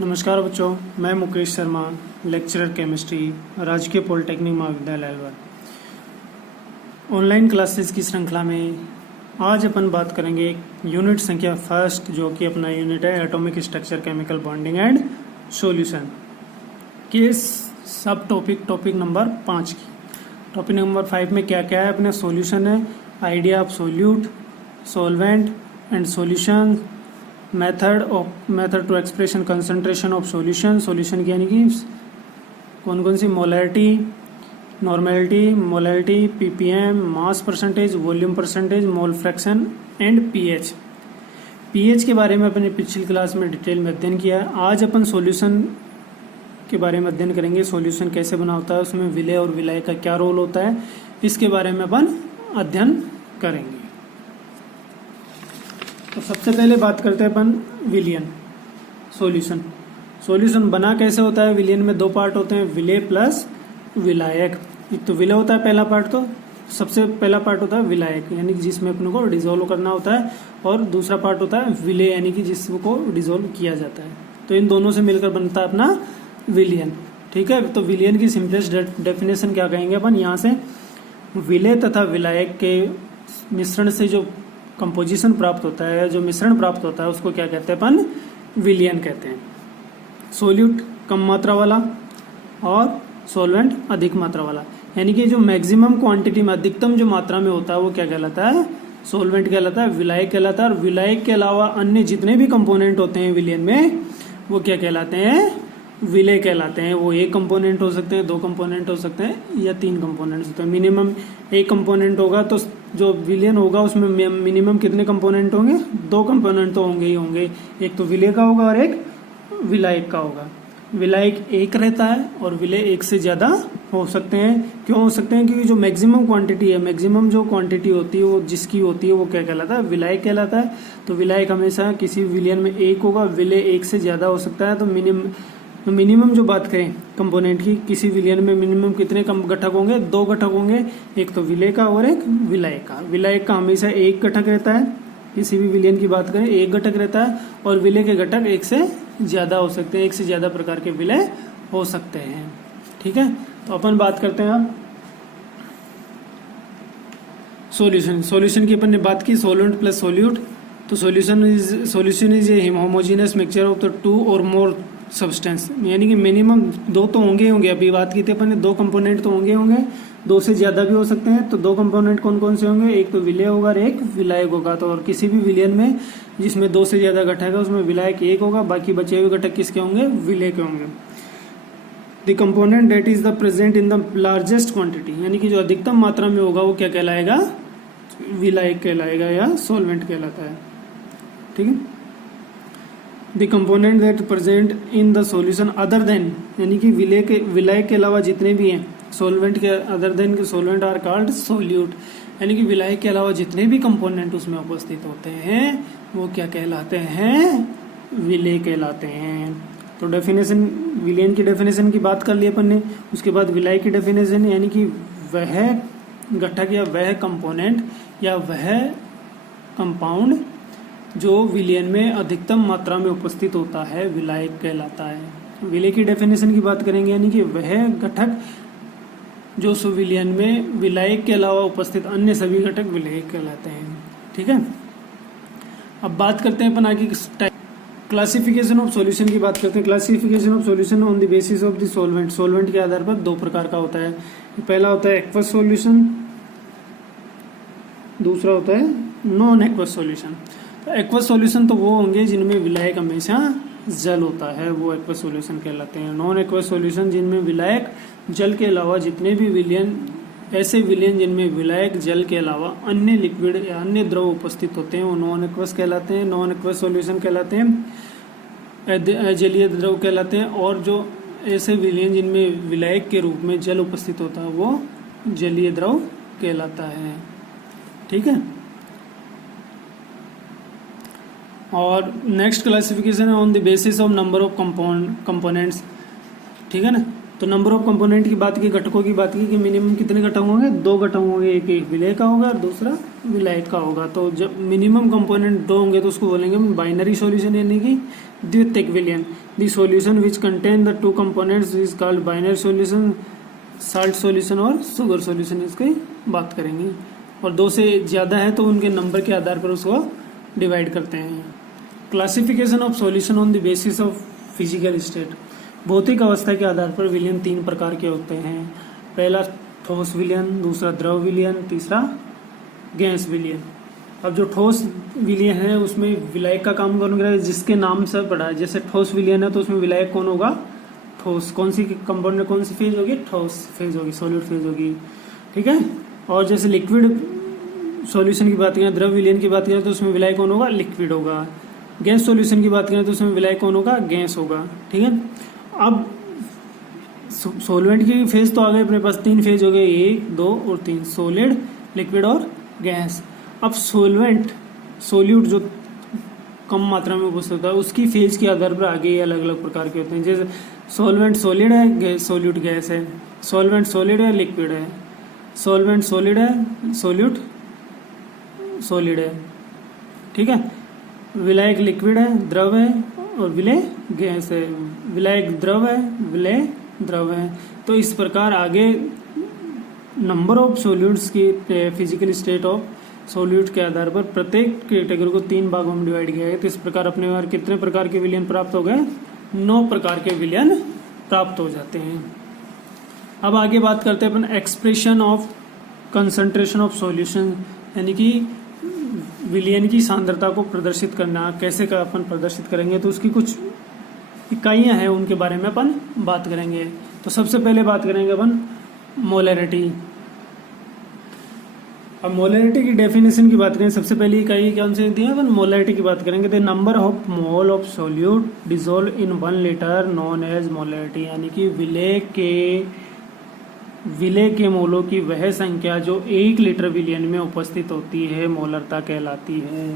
नमस्कार बच्चों, मैं मुकेश शर्मा, लेक्चरर केमिस्ट्री, राजकीय पॉलिटेक्निक महाविद्यालय अलवर। ऑनलाइन क्लासेस की श्रृंखला में आज अपन बात करेंगे यूनिट संख्या फर्स्ट, जो कि अपना यूनिट है atomic structure, chemical bonding and solution के सब टॉपिक नंबर 5 की। टॉपिक नंबर 5 में क्या क्या है अपने? सॉल्यूशन है, idea of solute, solvent and solution, method to expression concentration of solution की यानी कि कौन कौन सी molarity, normality, PPM, mass percentage, volume percentage, mole fraction and pH के बारे में अपने पिछली क्लास में डिटेल में अध्ययन किया है। आज अपन सॉल्यूशन के बारे में अध्ययन करेंगे। सॉल्यूशन कैसे बना होता है, उसमें विलय और विलायक का क्या रोल होता है, इसके बारे में अपन अध्ययन करेंगे। तो सबसे पहले बात करते हैं अपन विलयन। सॉल्यूशन बना कैसे होता है? विलयन में 2 पार्ट होते हैं, विलय प्लस विलायक। एक तो विलय होता है पहला पार्ट, तो सबसे पहला पार्ट होता है विलायक, यानी कि जिसमें अपने को डिसॉल्व करना होता है, और दूसरा पार्ट होता है विलय, यानी कि जिसको डिसॉल्व किया जाता है। तो इन दोनों से मिलकर बनता है अपना विलयन। ठीक है, तो विलयन की सिंपलेस्ट डेफिनेशन क्या कहेंगे अपन? यहाँ से विलय तथा विलायक के मिश्रण से जो कंपोजिशन प्राप्त होता है, जो मिश्रण प्राप्त होता है, उसको क्या कहते हैं अपन? विलयन कहते हैं। सोल्यूट कम मात्रा वाला और सॉल्वेंट अधिक मात्रा वाला, यानी कि जो मैक्सिमम क्वांटिटी में, अधिकतम जो मात्रा में होता है, वो क्या कहलाता है? सॉल्वेंट कहलाता है, विलायक कहलाता है। और विलायक के अलावा अन्य जितने भी कंपोनेंट होते हैं विलयन में, वो क्या कहलाते हैं? विलय कहलाते हैं। वो 1 कंपोनेंट हो सकते हैं, 2 कंपोनेंट हो सकते हैं, या 3 कंपोनेंट्स होते हैं। मिनिमम 1 कंपोनेंट होगा तो जो विलयन होगा उसमें मिनिमम कितने कंपोनेंट होंगे? 2 कंपोनेंट तो होंगे ही होंगे। एक तो विलय का होगा और एक विलायक का होगा। विलायक 1 रहता है और विलय 1 से ज्यादा हो सकते हैं। क्यों हो सकते हैं? क्योंकि जो मैक्सिमम क्वांटिटी है, मैक्सिमम जो क्वांटिटी होती है वो जिसकी होती है, वो क्या कहलाता है? विलायक कहलाता है। तो विलायक हमेशा किसी विलयन में 1 होगा, विलय 1 से ज्यादा हो सकता है। तो मिनिमम जो बात करें कंपोनेंट की, किसी विलयन में मिनिमम कितने घटक होंगे? 2 घटक होंगे, एक तो विलय का और एक विलायक का। विलायक का हमेशा 1 घटक रहता है, किसी भी विलयन की बात करें 1 घटक रहता है, और विलय के घटक 1 से ज्यादा हो सकते हैं, 1 से ज्यादा प्रकार के विलय हो सकते हैं। ठीक है, तो अपन बात करते हैं अब सॉल्यूशन की। अपन ने बात की सॉल्वेंट प्लस सोल्यूट। तो solution is a homogeneous mixture of the 2 और मोर सब्सटेंस, यानी कि मिनिमम 2 तो होंगे। अभी बात की थी अपन ने 2 कंपोनेंट तो होंगे, 2 से ज्यादा भी हो सकते हैं। तो 2 कंपोनेंट कौन कौन से होंगे? एक तो विलय होगा और एक विलायक होगा। तो और किसी भी विलयन में जिसमें 2 से ज्यादा घटक है, उसमें विलायक 1 होगा, बाकी बचे हुए घटक किसके होंगे? विलय के होंगे। The component that is the present in the largest quantity, यानी कि जो अधिकतम मात्रा में होगा, वो क्या कहलाएगा? विलायक कहलाएगा या सॉल्वेंट कहलाता है। ठीक है, the component that present in the solution other than, यानी कि विलायक के अलावा जितने भी हैं, सॉल्वेंट के अदर देन के सॉल्वेंट आर कॉल्ड सोल्यूट, यानी कि विलायक के अलावा जितने भी कंपोनेंट उसमें उपस्थित होते हैं, वो क्या कहलाते हैं? विलय कहलाते हैं। तो डेफिनेशन, विलयन की डेफिनेशन की बात कर ली अपन ने। उसके बाद विलय की डेफिनेशन, यानी कि वह घटक या वह कंपोनेंट या वह कंपाउंड जो विलयन में अधिकतम मात्रा में उपस्थित होता है, विलायक कहलाता है। विलय की डेफिनेशन की बात करेंगे, यानी कि वह घटक जो विलयन में विलायक के अलावा उपस्थित अन्य सभी घटक विलायक कहलाते हैं। ठीक है, अब बात करते हैं अपन आगे क्लासिफिकेशन ऑफ सॉल्यूशन की बात करते हैं। Classification of solution on the basis of the solvent. Solvent के आधार पर 2 प्रकार का होता है। पहला होता है एक्वस सॉल्यूशन, दूसरा होता है नॉन एक्वस सॉल्यूशन। तो एक्वस सॉल्यूशन तो वो होंगे जिनमें विलायक हमेशा जल होता है, वो एक्वस सॉल्यूशन कहलाते हैं। नॉन एक्वस सॉल्यूशन जिनमें विलायक जल के अलावा जितने भी विलयन, ऐसे विलयन जिनमें विलायक जल के अलावा अन्य लिक्विड या अन्य द्रव उपस्थित होते हैं, वो नॉन एक्वस कहलाते हैं, नॉन एक्वस सॉल्यूशन कहलाते हैं, जलीय द्रव कहलाते हैं। और जो ऐसे विलयन जिनमें विलायक के रूप में जल उपस्थित होता है, वो जलीय द्रव कहलाता है। ठीक है, और नेक्स्ट क्लासिफिकेशन है on the basis of number of components. ठीक है ना, तो नंबर ऑफ कंपोनेंट की बात की, घटकों की बात की कि मिनिमम कितने घटक होंगे? 2 घटक होंगे, एक विलय का होगा और दूसरा विलायक का होगा। तो जब मिनिमम कंपोनेंट 2 होंगे तो उसको बोलेंगे बाइनरी सॉल्यूशन, यानी कि द्वितीयक विलयन। The solution which contain the two components is called binary solution, salt solution और शुगर सॉल्यूशन, इसकी बात करेंगे। और दो से ज़्यादा है तो उनके नंबर के आधार पर उसको डिवाइड करते हैं। Classification of solution on the basis of physical state. भौतिक अवस्था के आधार पर विलयन 3 प्रकार के होते हैं। पहला ठोस विलयन, दूसरा द्रव विलयन, तीसरा गैस विलयन। अब जो ठोस विलयन है उसमें विलायक का काम कौन करेगा, जिसके नाम से पढ़ा है। जैसे ठोस विलयन है तो उसमें विलायक कौन होगा, ठोस। कौन सी कंपाउंड में कौन सी फेज होगी, ठोस फेज होगी, सॉलिड फेज होगी, ठीक है। और जैसे लिक्विड सॉल्यूशन की बात करें, द्रव विलयन की बात करें तो उसमें विलायक कौन होगा, लिक्विड होगा। गैस सॉल्यूशन की बात करें तो उसमें विलायक कौन होगा, गैस होगा, ठीक है। अब सॉल्वेंट की फेज तो आ गए अपने पास, 3 फेज हो गए, 1, 2 और 3, सॉलिड, लिक्विड और गैस। अब सॉल्वेंट, सोल्यूट जो कम मात्रा में उपस्थित होता है उसकी फेज के आधार पर आगे ये अलग अलग प्रकार के होते हैं। जैसे सॉल्वेंट सॉलिड है, गैस सोल्यूट गैस है, सॉल्वेंट सॉलिड है, लिक्विड है, सॉल्वेंट सॉलिड है, सोल्यूट सॉलिड है, ठीक है। विलायक लिक्विड है, द्रव है, और विलय गैस है। विलायक द्रव है, विलय द्रव है। तो इस प्रकार आगे नंबर ऑफ सोल्यूट्स की फिजिकल स्टेट ऑफ सोल्यूट के आधार पर प्रत्येक कैटेगरी को 3 भागों में डिवाइड किया गया। तो इस प्रकार अपने बार कितने प्रकार के विलयन प्राप्त हो गए, 9 प्रकार के विलयन प्राप्त हो जाते हैं। अब आगे बात करते हैं अपन expression of concentration of solution, यानी कि विलयन की सांद्रता को प्रदर्शित करना कैसे का अपन प्रदर्शित करेंगे। तो उसकी कुछ इकाइयां हैं, उनके बारे में अपन बात करेंगे। तो सबसे पहले बात करेंगे अपन मोलैरिटी। अब मोलैरिटी की डेफिनेशन की बात करें, सबसे पहली इकाई कौन सी दी है, अपन मोलैरिटी की बात करेंगे। The number of mole of solute dissolve in 1 litre known as molarity, यानी कि विलय के मोलों की वह संख्या जो 1 लीटर विलयन में उपस्थित होती है मोलरता कहलाती है।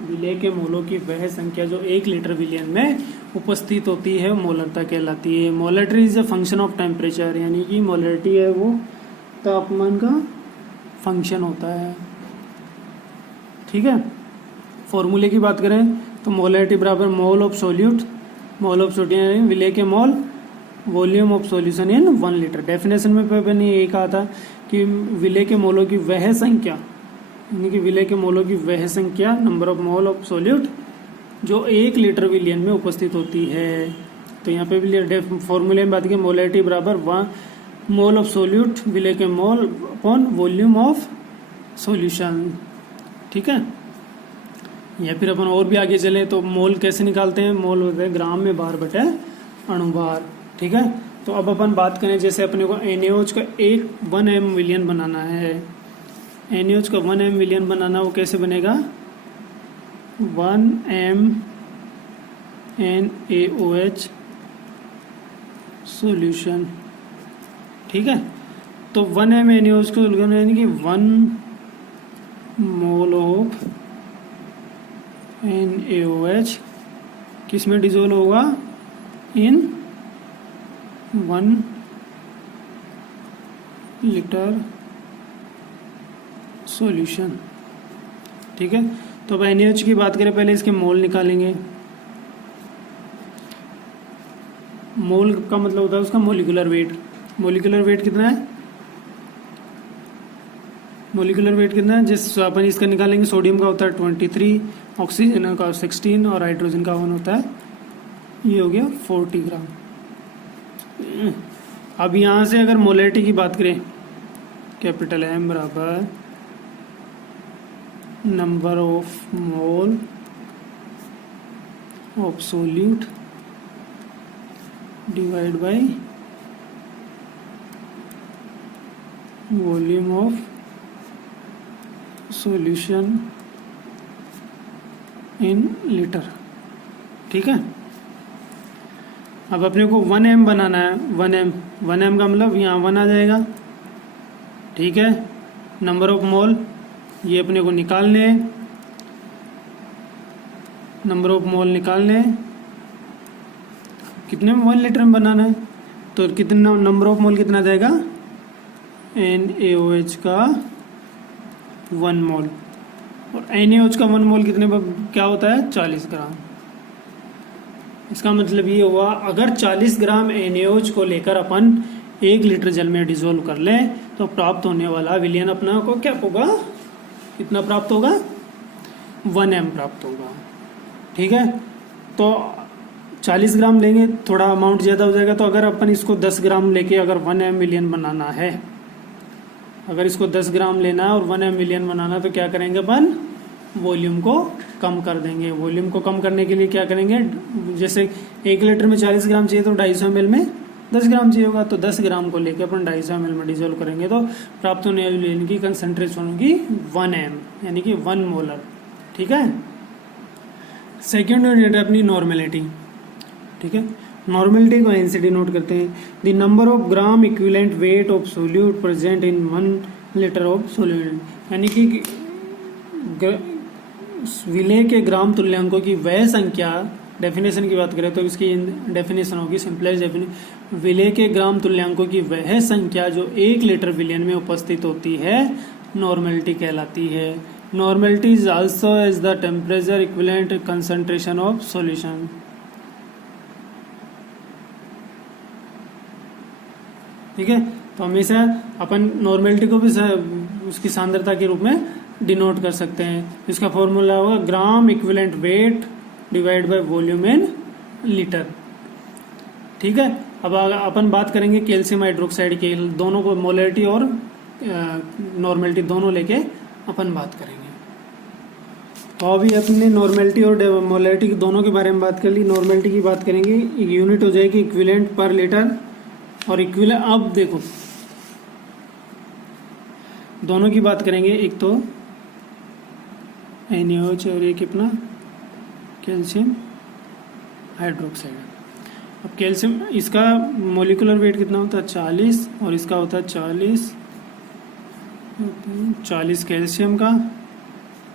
विलय के मोलों की वह संख्या जो 1 लीटर विलयन में उपस्थित होती है मोलरता कहलाती है। Molarity is a function of temperature, यानी कि मोलैरिटी है वो तापमान का फंक्शन होता है, ठीक है। फॉर्मूले की बात करें तो मोलैरिटी बराबर mole of solute, mole of sodium विलय के मोल, volume of solution in 1 litre. Definition में मैंने ये कहा था कि विलय के मोलों की वह संख्या, यानी कि विलय के मोलों की वह संख्या, number of mole of solute जो 1 लीटर विलयन में उपस्थित होती है। तो यहाँ पे भी फॉर्मूले में बात की मोलैरिटी बराबर 1 मोल ऑफ सोल्यूट विलय के mole upon volume of solution, ठीक है। या फिर अपन और भी आगे चले तो मोल कैसे निकालते हैं, मोल होता है ग्राम में बार बटे अणुभार, ठीक है। तो अब अपन बात करें, जैसे अपने को NaOH का 1 m विलयन बनाना है, NaOH का 1 m विलयन बनाना, वो कैसे बनेगा, 1 m NaOH सॉल्यूशन, ठीक है। तो 1 m NaOH को यानी कि 1 मोल ऑफ NaOH किस में डिजोल्व होगा, इन 1 लीटर सॉल्यूशन, ठीक है। तो अब NaOH की बात करें, पहले इसके मोल निकालेंगे। मोल का मतलब होता है उसका मोलिकुलर वेट। मोलिकुलर वेट कितना है, मोलिकुलर वेट कितना है, जिस अपन इसका निकालेंगे, सोडियम का होता है 23, ऑक्सीजन का 16 और हाइड्रोजन का 1 होता है, ये हो गया 40 ग्राम। अब यहाँ से अगर मोलैरिटी की बात करें, कैपिटल M बराबर number of mole of solute divide by volume of solution in litre, ठीक है। अब अपने को 1 m बनाना है, 1 m का मतलब यहाँ 1 आ जाएगा, ठीक है। नंबर ऑफ मोल ये अपने को निकालने, नंबर ऑफ मोल निकालने, कितने में 1 लीटर में बनाना है, तो कितना नंबर ऑफ मोल कितना जाएगा, NaOH का 1 मोल, और NaOH का 1 मोल कितने क्या होता है, 40 ग्राम, इसका मतलब ये हुआ अगर 40 ग्राम NaOH को लेकर अपन 1 लीटर जल में डिजोल्व कर लें तो प्राप्त होने वाला विलयन अपना को क्या होगा, कितना प्राप्त होगा, 1m प्राप्त होगा। ठीक है, तो 40 ग्राम लेंगे, थोड़ा अमाउंट ज़्यादा हो जाएगा, तो अगर अपन इसको 10 ग्राम लेके अगर 1m विलयन बनाना है, अगर इसको 10 ग्राम लेना है और 1m विलयन बनाना, तो क्या करेंगे अपन, वॉल्यूम को कम कर देंगे। वॉल्यूम को कम करने के लिए क्या करेंगे, जैसे 1 लीटर में 40 ग्राम चाहिए तो 250 ml में 10 ग्राम चाहिए होगा, तो 10 ग्राम को लेकर अपन 250 ml में डिजोल्व करेंगे तो प्राप्त होने वाली विलयन की कंसंट्रेशन होगी 1m, यानी कि 1 मोलर। ठीक है, सेकेंड यूनिट है अपनी नॉर्मेलिटी। ठीक है, नॉर्मेलिटी को एनसीडी नोट करते हैं, the number of gram equivalent weight of solute present in 1 litre of solute, यानी कि विलेय के ग्राम तुल्यांकों की वह संख्या, डेफिनेशन की बात करें तो इसकी डेफिनेशन होगी, सिंपलेस्ट डेफिनेशन, विलेय के ग्राम तुल्यांकों की वह संख्या जो 1 लीटर विलयन में उपस्थित होती है नॉर्मेलिटी कहलाती है। Normality is also as the temperature equivalent concentration of solution. ठीक है, तो हमेशा अपन नॉर्मेलिटी को भी उसकी सांद्रता के रूप में डिनोट कर सकते हैं। इसका फॉर्मूला होगा gram equivalent weight divide by volume in litre. ठीक है, अब अपन बात करेंगे कैल्शियम हाइड्रोक्साइड के, दोनों को मोलरिटी और नॉर्मेलिटी दोनों लेके अपन बात करेंगे। तो अभी अपने नॉर्मेलिटी और मोलरिटी दोनों के बारे में बात कर ली। नॉर्मेलिटी की बात करेंगे, यूनिट हो जाएगी इक्विवेलेंट पर लीटर और इक्विवेलेंट। अब देखो दोनों की बात करेंगे, एक तो NaOH और एक अपना कैल्शियम हाइड्रोक्साइड। अब कैल्शियम, इसका मोलिकुलर वेट कितना होता है 40 और इसका होता है 40 कैल्शियम का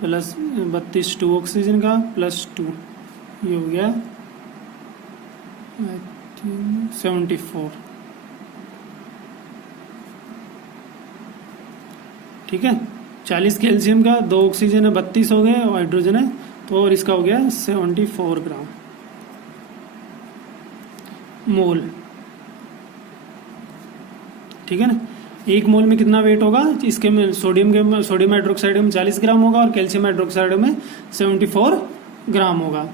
प्लस 32 2 ऑक्सीजन का प्लस 2, ये हो गया 74। ठीक है, 40 कैल्शियम का, 2 ऑक्सीजन है, 32 हो गए और हाइड्रोजन है तो, और इसका हो गया 74 ग्राम मोल। ठीक है ना, 1 मोल में कितना वेट होगा, इसके में सोडियम हाइड्रोक्साइड में 40 ग्राम होगा और कैल्शियम हाइड्रोक्साइड में 74 ग्राम होगा।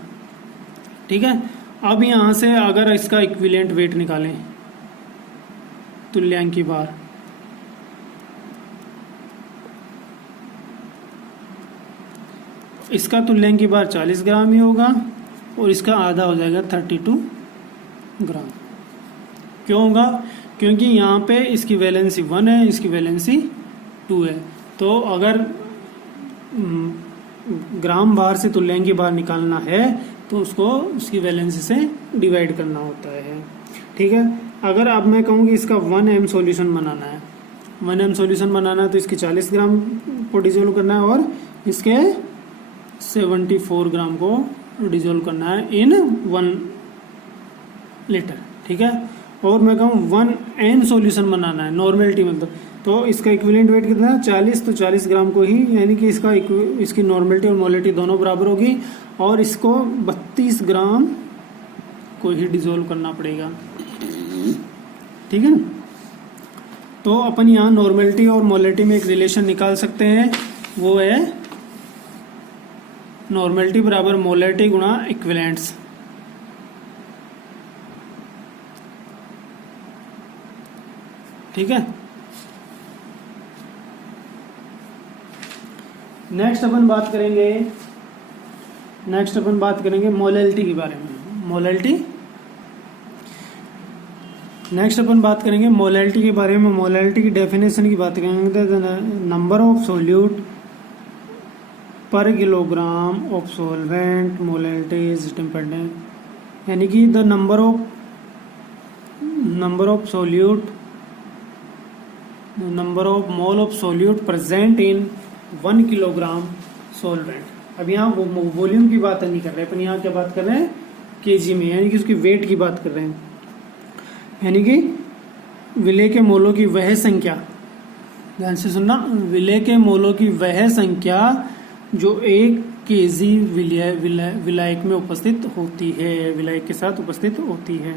ठीक है, अब यहां से अगर इसका इक्विवेलेंट वेट निकालें तुल्यांक की बार, इसका तुल्यांक की बार 40 ग्राम ही होगा और इसका आधा हो जाएगा 32 ग्राम। क्यों होगा, क्योंकि यहाँ पे इसकी वैलेंसी 1 है, इसकी वैलेंसी 2 है। तो अगर ग्राम बार से तुल्यांक की बार निकालना है तो उसको उसकी वैलेंसी से डिवाइड करना होता है। ठीक है, अगर अब मैं कहूँ कि इसका 1m सॉल्यूशन बनाना है, 1m सॉल्यूशन बनाना है तो इसके 40 ग्राम को डिजोल्व करना है और इसके 74 ग्राम को डिजोल्व करना है इन 1 लीटर। ठीक है, और मैं कहूँ 1n सॉल्यूशन बनाना है, नॉर्मेलिटी मतलब, तो इसका इक्विवेलेंट वेट कितना है 40, तो 40 ग्राम को ही, यानी कि इसकी नॉर्मेलिटी और मोलिटी दोनों बराबर होगी और इसको 32 ग्राम को ही डिजोल्व करना पड़ेगा। ठीक है, तो अपन यहाँ नॉर्मेलिटी और मोलिटी में एक रिलेशन निकाल सकते हैं, वो है नॉर्मेलिटी बराबर मोलिटी गुणा इक्विवेलेंट्स। ठीक है, नेक्स्ट अपन बात करेंगे मोलैलिटी के बारे में। मोलैलिटी के बारे में, मोलैलिटी की डेफिनेशन की बात करेंगे तो नंबर ऑफ सोल्यूट पर kilogram of solvent molality is dependent, यानी कि the number of mole of solute present in 1 kilogram solvent. अब यहाँ वॉल्यूम की बात नहीं कर रहे अपन, यहाँ क्या बात कर रहे हैं केजी में, यानी कि उसकी वेट की बात कर रहे हैं। यानी कि विलेय के मोलों की वह संख्या, ध्यान से सुनना, विलेय के मोलों की वह संख्या जो 1 केजी विलायक में उपस्थित होती है, विलायक के साथ उपस्थित होती है।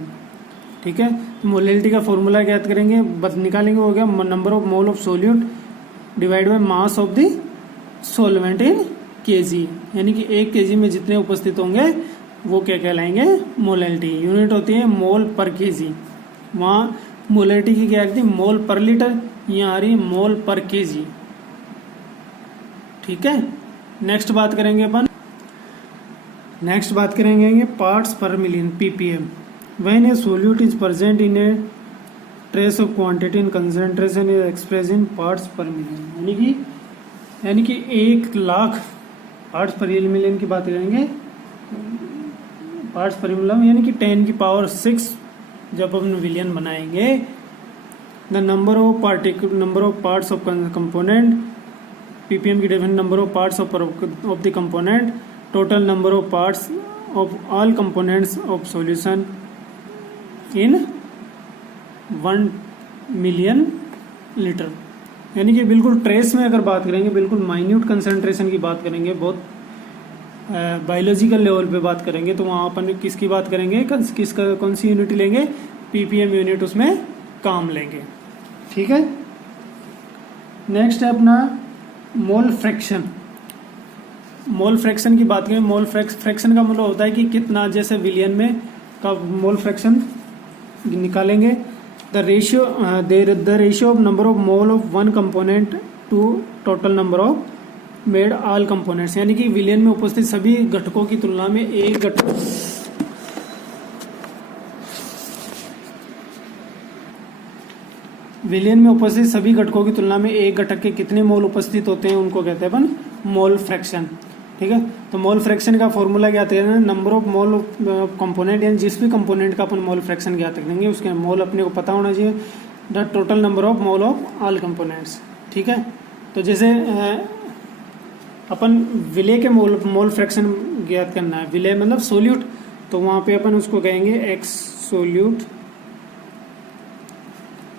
ठीक है, मोलैलिटी का फॉर्मूला ज्ञात करेंगे, बस निकालेंगे, हो गया number of mole of solute divide by mass of the solvent in KG, यानी कि 1 केजी में जितने उपस्थित होंगे वो क्या कहलाएंगे, मोलैलिटी। यूनिट होती है मोल पर केजी, वहाँ मोलैलिटी की क्या थी, मोल पर लीटर, यहाँ आ रही मोल पर केजी। ठीक है, नेक्स्ट बात करेंगे पार्ट्स पर million ppm. When A solute is present in A trace of quantity in concentration is express in parts पर मिलियन, यानी कि 1,00,000 पार्ट्स पर मिलियन की बात करेंगे। पार्ट्स पर मिलियन यानी कि 10⁶ जब हम विलियन बनाएंगे। The number of parts of component, PPM की definition number of parts of the component, total number of parts of all components of solution in 1 million litre, यानी कि बिल्कुल ट्रेस में अगर बात करेंगे, बिल्कुल माइन्यूट कंसंट्रेशन की बात करेंगे, बहुत बायोलॉजिकल लेवल पे बात करेंगे, तो वहाँ अपन किसकी बात करेंगे, कौन सी यूनिट लेंगे, पीपीएम यूनिट उसमें काम लेंगे। ठीक है, नेक्स्ट है अपना मोल फ्रैक्शन। मोल फ्रैक्शन की बात करें, मोल फ्रैक्शन का मतलब होता है कि कितना, जैसे विलियन में का मोल फ्रैक्शन निकालेंगे, the ratio of number of mole of one component to total number of made all components, यानी कि विलियन में उपस्थित सभी घटकों की तुलना में एक घटक विलियन में उपस्थित सभी घटकों की तुलना में एक घटक के कितने मोल उपस्थित होते हैं, उनको कहते हैं अपन मोल फ्रैक्शन। ठीक है, तो मोल फ्रैक्शन का फॉर्मूला ज्ञात करना है, number of mole of component, यानी जिस भी कंपोनेंट का अपन मोल फ्रैक्शन ज्ञात करेंगे उसके मोल अपने को पता होना चाहिए, the total number of mole of all components. ठीक है, तो जैसे अपन विलय के मोल फ्रैक्शन ज्ञात करना है, विलय मतलब सोल्यूट, तो वहाँ पे अपन उसको कहेंगे एक्स सोल्यूट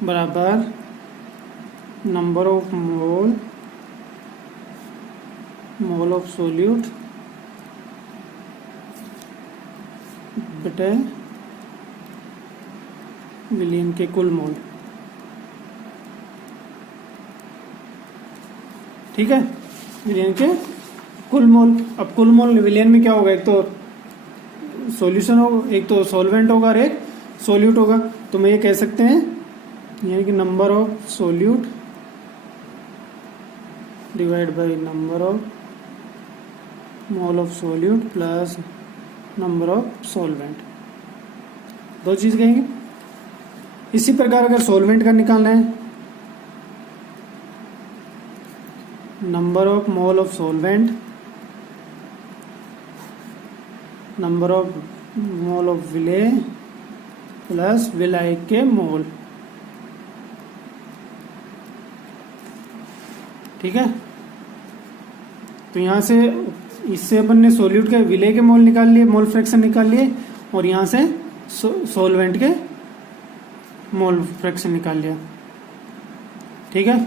बराबर number of mole of solute बटे विलियन के कुल मोल। ठीक है, विलियन के कुल मोल। अब कुल मोल विलियन में क्या होगा, एक तो सॉल्यूशन होगा, एक तो सॉल्वेंट होगा और एक सोल्यूट होगा, तो मैं ये कह सकते हैं यानी कि number of solute divide by number of mole of solute plus number of solvent, दो चीज कहेंगे। इसी प्रकार अगर सॉल्वेंट का निकालना है, number of mole of solvent, number of mole of विलेय प्लस विलायक के मोल। ठीक है, तो यहां से इससे अपन ने सोल्यूट के विलेय के मोल निकाल लिए, मोल फ्रैक्शन निकाल लिए, और यहां से सॉल्वेंट के मोल फ्रैक्शन निकाल लिया। ठीक है,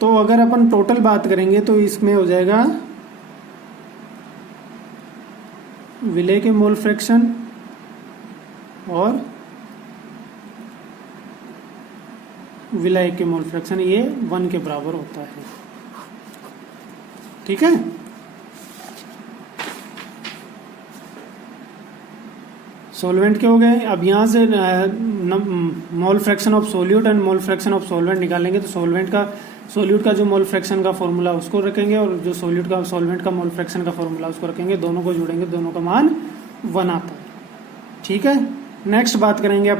तो अगर अपन टोटल बात करेंगे तो इसमें हो जाएगा विलेय के मोल फ्रैक्शन और विलायक के मोल फ्रैक्शन, ये 1 के बराबर होता है। ठीक है, सॉल्वेंट के हो गए। अब यहाँ से mole fraction of solute and mole fraction of solvent निकालेंगे, तो सोल्यूट का जो मोल फ्रैक्शन का फॉर्मूला उसको रखेंगे और जो सॉल्वेंट का मोल फ्रैक्शन का फॉर्मूला उसको रखेंगे, दोनों को जोड़ेंगे, दोनों का मान 1 आता है। ठीक है, नेक्स्ट बात करेंगे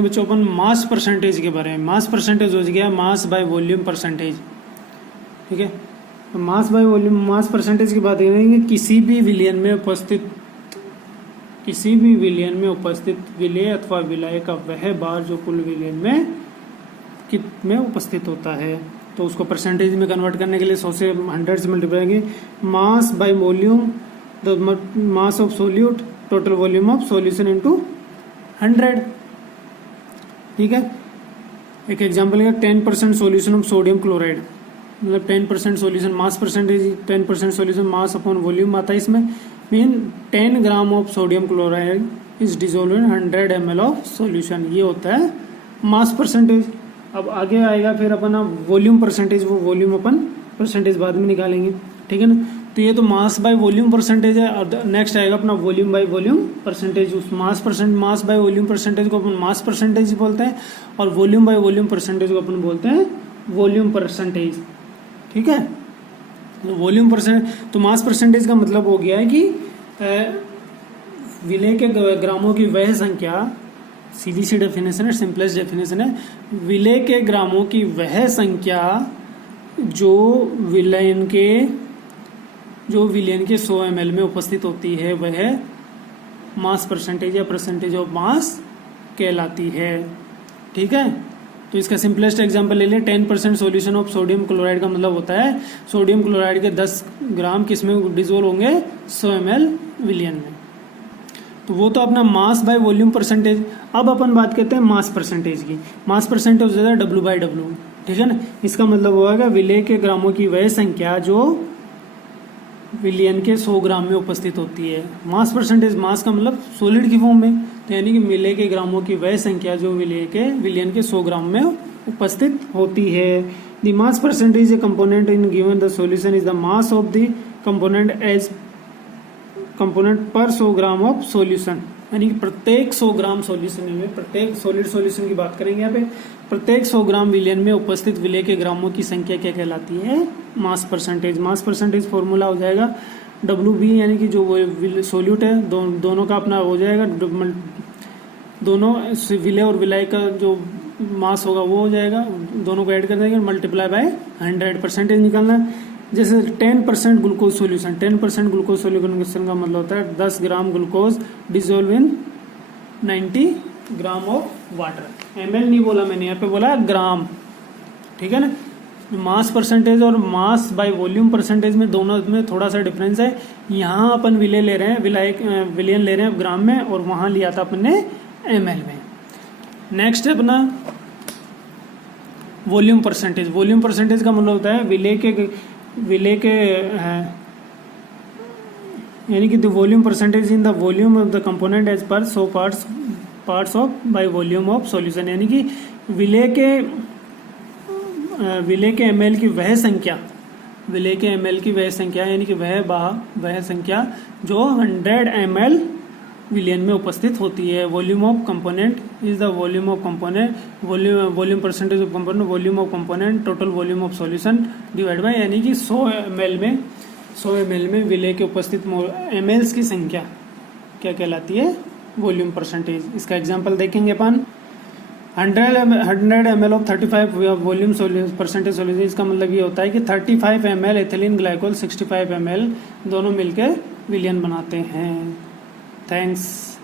बच्चों अपन मास परसेंटेज के बारे में। मास परसेंटेज हो गया मास बाय वॉल्यूम परसेंटेज। ठीक है, तो mass by volume, mass percentage की बात करेंगे, किसी भी विलियन में उपस्थित विलेय अथवा विलाय का वह बार जो कुल विलियन में उपस्थित होता है, तो उसको परसेंटेज में कन्वर्ट करने के लिए 100 से 100 से मल्टीप्लाई करेंगे। Mass by volume, the mass of solute, total volume of solution into 100। ठीक है, एक एग्जांपल है 10% सॉल्यूशन ऑफ सोडियम क्लोराइड, मतलब 10% solution mass percentage, 10% solution mass upon volume आता है इसमें। Mean 10 gram of sodium chloride is dissolve in 100 ml of solution, ये होता है मास परसेंटेज। अब आगे आएगा फिर अपना वॉल्यूम परसेंटेज, वो वॉल्यूम अपन परसेंटेज बाद में निकालेंगे, ठीक है ना। तो ये तो मास बाय वॉल्यूम परसेंटेज है। और नेक्स्ट आएगा अपना वॉल्यूम बाय वॉल्यूम परसेंटेज। उस मास बाय वॉल्यूम परसेंटेज को अपन मास परसेंटेज बोलते हैं, और वॉल्यूम बाय वॉल्यूम परसेंटेज को अपन बोलते हैं वॉल्यूम परसेंटेज, ठीक है। तो वॉल्यूम परसेंट, तो मास परसेंटेज का मतलब हो गया है कि विलेय के ग्रामों की वह संख्या, सीधी सी डेफिनेशन है, सिंपलेस्ट डेफिनेशन है, विलेय के ग्रामों की वह संख्या जो विलयन के 100 ml में उपस्थित होती है, वह मास परसेंटेज या परसेंटेज ऑफ मास कहलाती है, ठीक है। तो इसका सिंपलेस्ट एग्जांपल ले लें, 10% सोल्यूशन ऑफ सोडियम क्लोराइड का मतलब होता है सोडियम क्लोराइड के 10 ग्राम किसमें डिजोल्व होंगे, 100 ml विलियन में। तो वो तो अपना मास बाय वॉल्यूम परसेंटेज। अब अपन बात करते हैं मास परसेंटेज की। मास परसेंटेज हो जाता है W/W, ठीक है ना। इसका मतलब होगा विलेय के ग्रामों की वह संख्या जो विलियन के 100 ग्राम में उपस्थित होती है। मास परसेंटेज, मास का मतलब सॉलिड की फॉर्म में, तो यानी कि विलेय के ग्रामों की वह संख्या जो विलियन के 100 ग्राम में उपस्थित होती है। The mass percentage a component in given the solution is the mass of the component as component per 100 gram of solution, यानी कि प्रत्येक 100 ग्राम सॉल्यूशन में, प्रत्येक सॉलिड सॉल्यूशन की बात करेंगे यहाँ पे, प्रत्येक 100 ग्राम विलियन में उपस्थित विलेय के ग्रामों की संख्या क्या कहलाती है, mass percentage. Mass percentage formula हो जाएगा WB, यानी कि जो वो सोल्यूट है दोनों का अपना हो जाएगा, दोनों विलेय और विलाय का जो मास होगा वो हो जाएगा, दोनों को ऐड कर देंगे, मल्टीप्लाई बाय 100 परसेंटेज निकालना है। जैसे 10% ग्लूकोज सोल्यूशन, 10% ग्लूकोज सोल्यूशन का मतलब होता है 10 gram glucose dissolve in 90 gram of water. ml नहीं बोला मैंने, यहाँ पे बोला ग्राम, ठीक है ना। मास परसेंटेज और मास बाय वॉल्यूम परसेंटेज में दोनों में थोड़ा सा डिफरेंस है। यहाँ अपन विलेय ले रहे हैं, विलियन ले रहे हैं ग्राम में, और वहां लिया था अपन ने ml में। नेक्स्ट है अपना वॉल्यूम परसेंटेज। वॉल्यूम परसेंटेज का मतलब होता है विलेय के यानी कि the volume percentage in the volume of the component as per 100 parts of by volume of solution, यानी कि विलेय के ml की वह संख्या, विलेय के ml की वह संख्या, यानी कि वह संख्या जो 100 ml विलियन में उपस्थित होती है। Volume of component is the volume of component, volume percentage of component, volume of component total volume of solution divide by, यानी कि 100 ml में विलेय के उपस्थित mls की संख्या क्या कहलाती है, वॉल्यूम परसेंटेज। इसका एग्जांपल देखेंगे अपन, 100 ml of 35 volume percentage solution. इसका मतलब ये होता है कि 35 ml एथिलीन ग्लाइकोल 65 ml दोनों मिलकर विलियन बनाते हैं। थैंक्स।